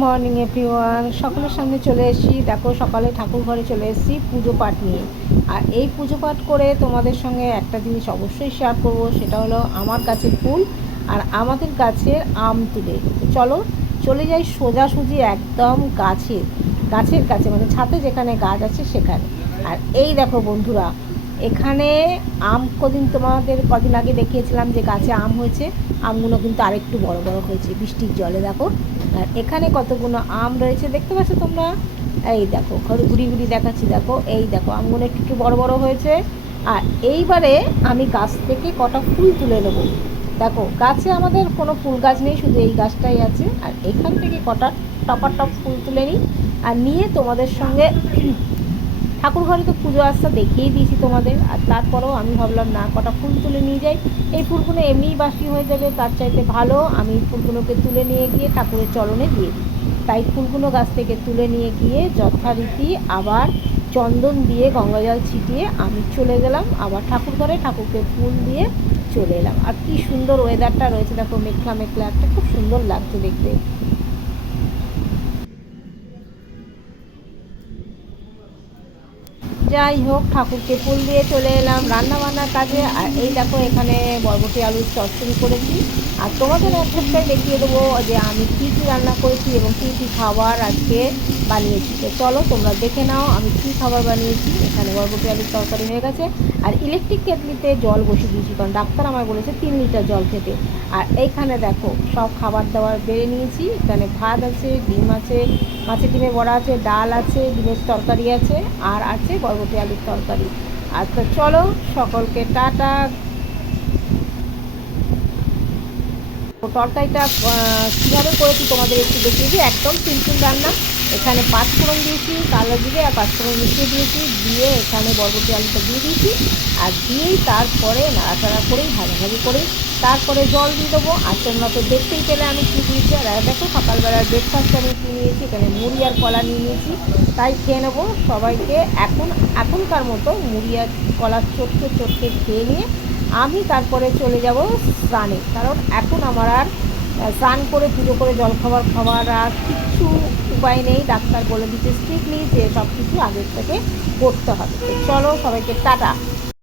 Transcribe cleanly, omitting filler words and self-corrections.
Morning everyone, সকলের সামনে চলে এসেছি। দেখো, সকালে ঠাকুর ঘরে চলে এসেছি পুজো পাঠ নিয়ে। আর এই পুজো পাঠ করে তোমাদের সঙ্গে একটা জিনিস অবশ্যই শেয়ার করব, সেটা হলো আমার গাছের ফুল আর আমাদের গাছের আম তুলে। চলো চলে যাই সোজাসুজি একদম গাছের কাছে, মানে ছাদে যেখানে গাছ আছে সেখানে। আর এই দেখো বন্ধুরা, এখানে আম তোমাদের কদিন আগে দেখিয়েছিলাম যে গাছে আম হয়েছে। আমগুলো কিন্তু আরেকটু বড় বড় হয়েছে বৃষ্টির জলে। দেখো, আর এখানে কতগুলো আম রয়েছে দেখতে পাচ্ছ তোমরা। এই দেখো, ঘুরি ঘুরি দেখাচ্ছি। দেখো, এই দেখো আমগুলো একটু একটু বড় বড় হয়েছে। আর এইবারে আমি গাছ থেকে কটা ফুল তুলে নেবো। দেখো, গাছে আমাদের কোনো ফুল গাছ নেই, শুধু এই গাছটাই আছে। আর এখান থেকে কটা টপ ফুল তুলে নিই, আর নিয়ে তোমাদের সঙ্গে ঠাকুর ঘরে তো পুজো আস্থা দেখিয়ে দিয়েছি তোমাদের। আর তারপরেও আমি ভাবলাম না, কটা ফুল তুলে নিয়ে যাই। এই ফুলগুলো এমনিই বাসি হয়ে যাবে, তার চাইতে ভালো আমি ফুলগুলোকে তুলে নিয়ে গিয়ে ঠাকুরের চরণে দিয়ে দিই। তাই ফুলগুলো গাছ থেকে তুলে নিয়ে গিয়ে যথারীতি আবার চন্দন দিয়ে গঙ্গা জল ছিটিয়ে আমি চলে গেলাম আবার ঠাকুর ঘরে, ঠাকুরকে ফুল দিয়ে চলে এলাম। আর কি সুন্দর ওয়েদারটা রয়েছে, দেখো মেঘলা মেঘলা একটা, খুব সুন্দর লাগছে দেখতে। যাই হোক, ঠাকুরকে ফুল দিয়ে চলে এলাম রান্না বান্নার কাজে। আর এই দেখো, এখানে বরবটি আলুর চচ্চড়ি করেছি। আর তোমাদের একটাই দেখিয়ে দেবো যে আমি কী কী রান্না করেছি এবং কী কী খাবার আজকে বানিয়েছি। তো চলো তোমরা দেখে নাও আমি কী খাবার বানিয়েছি। এখানে বরবটি আলুর তরকারি হয়ে গেছে, আর ইলেকট্রিক কেটলিতে জল বসিয়ে দিয়েছি, কারণ ডাক্তার আমায় বলেছে 3 লিটার জল খেতে। আর এইখানে দেখো সব খাবার দাবার বেড়ে নিয়েছি। এখানে ভাত আছে, ডিম আছে, মাছের ডিমে বড়া আছে, ডাল আছে, ডিমের তরকারি আছে, আর আছে বরবটি আলুর তরকারি। আর তো চলো সকলকে টাটা। তরকারিটা কীভাবে করেছি তোমাদের একটু দেখিয়ে দিই। একদম সিম্পল রান্না। এখানে 5 ফোড়ন দিয়েছি, কালো জিরে আর 5 ফোড়ন মিশিয়ে দিয়েছি, দিয়ে এখানে বরবটি আলুটা দিয়ে দিয়েছি। আর দিয়েই তারপরে নাড়াচাড়া করেই ভাজাভাজি করেই তারপরে জল দিয়ে দেবো। আর তোমরা তো দেখতেই পেলে আমি কী দিয়েছি। আর দেখো, সকালবেলার ব্রেকফাস্ট আমি কী নিয়েছি, এখানে মুড়ি আর কলা নিয়ে নিয়েছি। তাই খেয়ে নেবো সবাইকে এখনকার মতো মুড়ি আর কলা চটকে খেয়ে নিয়ে আমি তারপরে চলে যাব স্নানে। কারণ এখন আমার আর স্নান করে পুজো করে জলখাবার খাওয়ার আর কিচ্ছু উপায় নেই। ডাক্তার বলে দিতে স্ট্রিক্টলি যে সব কিছু আগের থেকে করতে হবে। তো চলো সবাইকে টাটা।